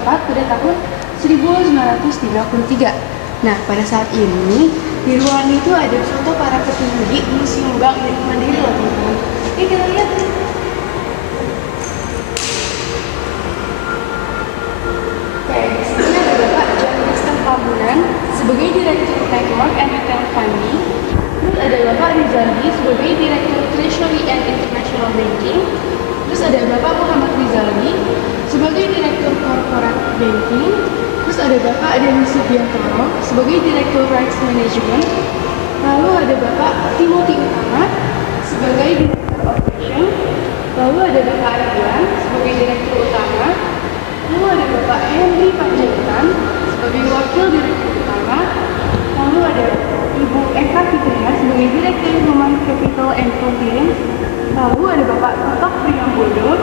didapat pada tahun 1933. Nah, pada saat ini di ruangan itu ada foto para petinggi Museum Bank Mandiri loh teman-teman. Oke, kita lihat. Oke, di sini ada Bapak John Kristen Tambunan sebagai Direktur Network and Retail Funding. Terus ada Bapak Rizaldi sebagai Direktur Treasury and International Banking. Terus ada Bapak Muhammad Rizaldi sebagai Direktur Corporate Banking. Terus ada Bapak Denny Subiantoro sebagai Direktur Rights Management. Lalu ada Bapak Timothy Utama sebagai Direktur Operation. Lalu ada Bapak Ridwan sebagai Direktur Utama. Lalu ada Bapak Henry Panjaitan sebagai Wakil Direktur Utama. Lalu ada Ibu Eka Fitria sebagai Direktur Human Capital and Compliance. Lalu ada Bapak Totok Priambodo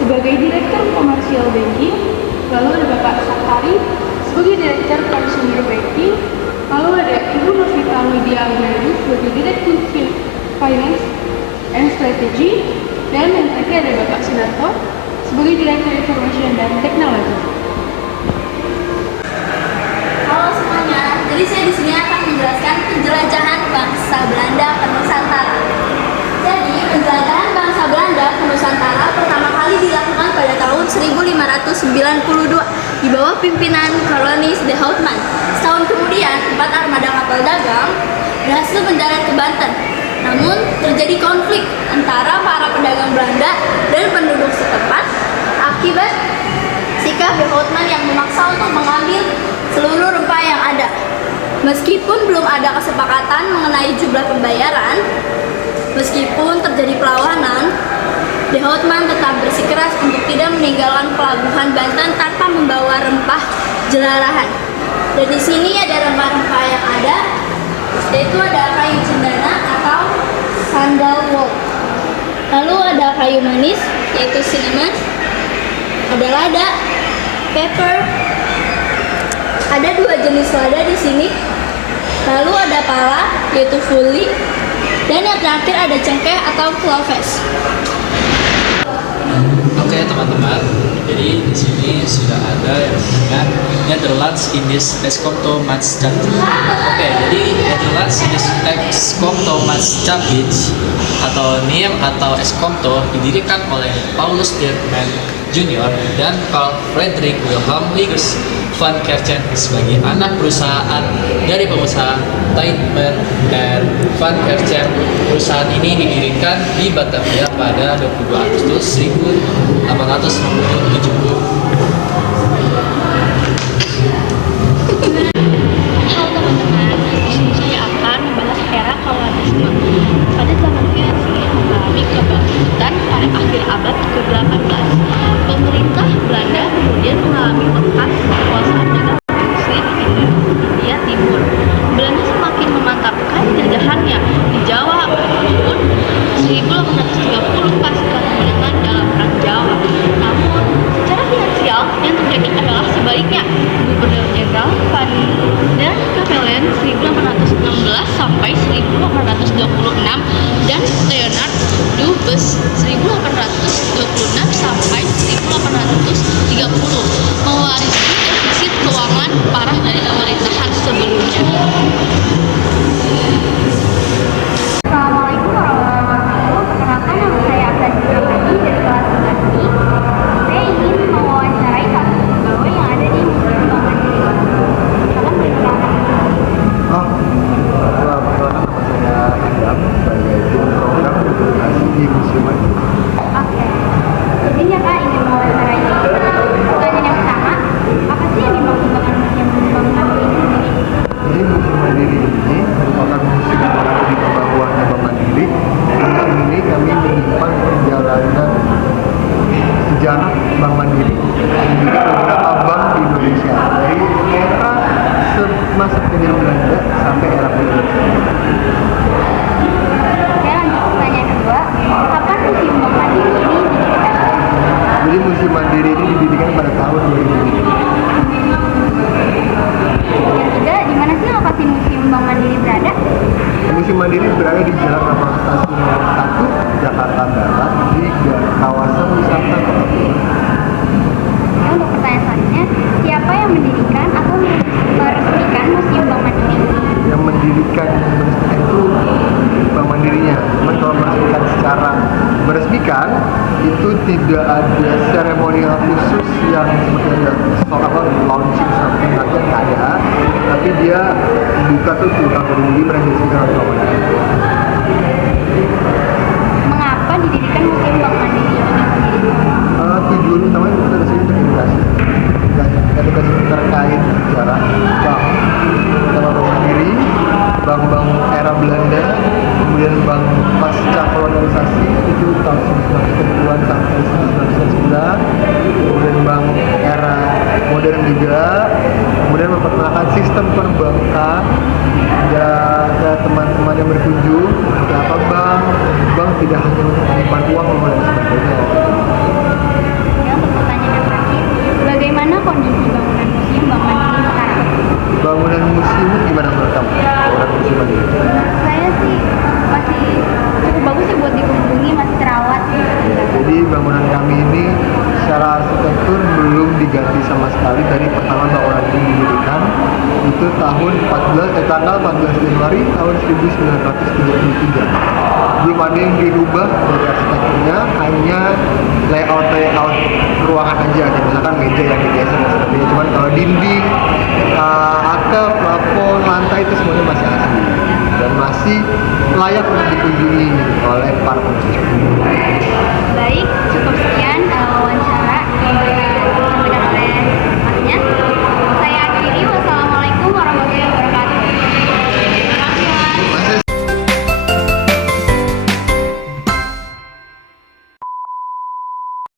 sebagai Direktur Commercial Banking. Lalu ada Bapak Sakari sebagai Direktur Consumer Banking. Lalu ada Ibu Novita Widya Anggreni sebagai Direktur Finance and Strategy. Dan yang terakhir ada Bapak Sunarto sebagai Direktur Information dan Teknologi. Halo semuanya, jadi saya di sini akan menjelaskan penjelajahan bangsa Belanda ke Nusantara. Jadi penjelajahan bangsa Belanda ke Nusantara pertama kali dilakukan pada tahun 1592 di bawah pimpinan Kolonis de Houtman. Setahun kemudian, 4 armada kapal dagang berhasil mendarat ke Banten. Namun terjadi konflik antara para pedagang Belanda dan penduduk setempat akibat sikap de Houtman yang memaksa untuk mengambil seluruh rempah yang ada. Meskipun belum ada kesepakatan mengenai jumlah pembayaran, meskipun terjadi perlawanan, de Houtman tetap bersikeras untuk tidak meninggalkan pelabuhan Banten tanpa membawa rempah jelarahan. Dan di sini ada rempah-rempah yang ada, yaitu ada kayu cendana atau sandalwood. Lalu ada kayu manis, yaitu cinnamon. Ada lada, pepper. Ada 2 jenis lada di sini. Lalu ada pala, yaitu fully. Dan yang terakhir ada cengkeh atau cloves. Oke teman-teman, jadi di sini sudah ada yang namanya Nederlands Indisch Eskomtomaatschap. Oke, jadi Nederlands Indisch Eskomtomaatschap atau NIM atau Eskomto didirikan oleh Paulus Dirkman Jr. dan Carl Friedrich Wilhelm Ligus van Kerchen sebagai anak perusahaan dari pengusaha Taitman dan Van Kerchen. Perusahaan ini didirikan di Batavia pada 22 Agustus 1870. Halo teman-teman, di sini saya akan membahas era kolonialisme. Pada zaman Vietnam mengalami kebangkitan pada akhir abad ke-18. Pemerintah Belanda kemudian mengalami lepas kekuasaan dengan provinsi India Timur. Belanda semakin memantapkan jajahannya di Jawa pada tahun 1830 pasca kemenangan dalam Perang Jawa. Namun, secara finansial yang terjadi adalah sebaliknya. Gubernur Jenderal Van der Capellen 1816 sampai 1826 dan Leonard Dubus 1826 sampai 1830 mewarisi defisit keuangan parah dari pemerintahan sebelumnya. Assalamualaikum warahmatullahi wabarakatuh. Perkenalkan, nama saya Abdan Jurabadi dari kelas 11 I. Saya ingin mewawancarai salah satu pegawai yang ada di Museum Bank Mandiri. Silakan perkenalkan. Kebetulan nama saya Adam sebagai tim program edukasi di Museum Mandiri. Oke. Izin ya Kak, ingin mewawancarai. Pertanyaan yang pertama, apa sih yang dimaksud dengan Museum Bank Mandiri ini sendiri? Jadi Museum Mandiri ini merupakan museum yang berada di bawahnya Bank Mandiri. Di museum ini kami menyimpan perjalanan sejarah Bank Mandiri dan juga beberapa bank di Indonesia dari era masa penjajah Belanda sampai era modern. Oke, lanjut pertanyaan kedua. Kapan Museum Bank Mandiri ini didirikan? Jadi Museum Mandiri ini didirikan pada tahun 2007. Yang ketiga, di mana sih lokasi Museum Bank Mandiri berada? Museum Mandiri berada di Jalan Rambang Stasiun nomor 1, Jakarta Barat, di kawasan wisata Kota Tua. Oke, untuk pertanyaan selanjutnya, Bank Mandirinya. Cuman kalau meresmikan itu tidak ada seremonial khusus yang seperti ada launching something like that, nggak ada. Tapi dia buka tuh tahun 2005 meresmikan oleh Bank Mandiri. Mengapa didirikan Museum Bank Mandiri ini sendiri? Tujuan utama itu dari segi edukasi terkait sejarah bank, pertama Bank Mandiri, bank-bank era Belanda, kemudian bank pasca kolonialisasi itu tahun 1910-an sampai 1909, kemudian bank era modern juga, kemudian memperkenalkan sistem perbankan ya ke teman-teman yang berkunjung, kenapa bank tidak hanya untuk menyimpan uang dan sebagainya. Ya, untuk pertanyaan yang terakhir, bagaimana kondisi bangunan Museum Bank Mandiri sekarang? Bangunan museum itu gimana menurut kamu? Bangunan museum ini? Menurut saya sih masih cukup bagus sih buat dikunjungi, masih terawat. Jadi bangunan kami ini secara arsitektur belum diganti sama sekali dari pertama bangunan ini didirikan. Itu tanggal 14 Januari tahun 1933. Belum ada yang dirubah dari arsitekturnya, hanya layout ruangan aja, kayak misalkan meja yang digeser dan sebagainya. Cuman kalau dinding, atap, plafon, lantai itu semuanya masih asli dan masih layak untuk dikunjungi oleh para pengunjung.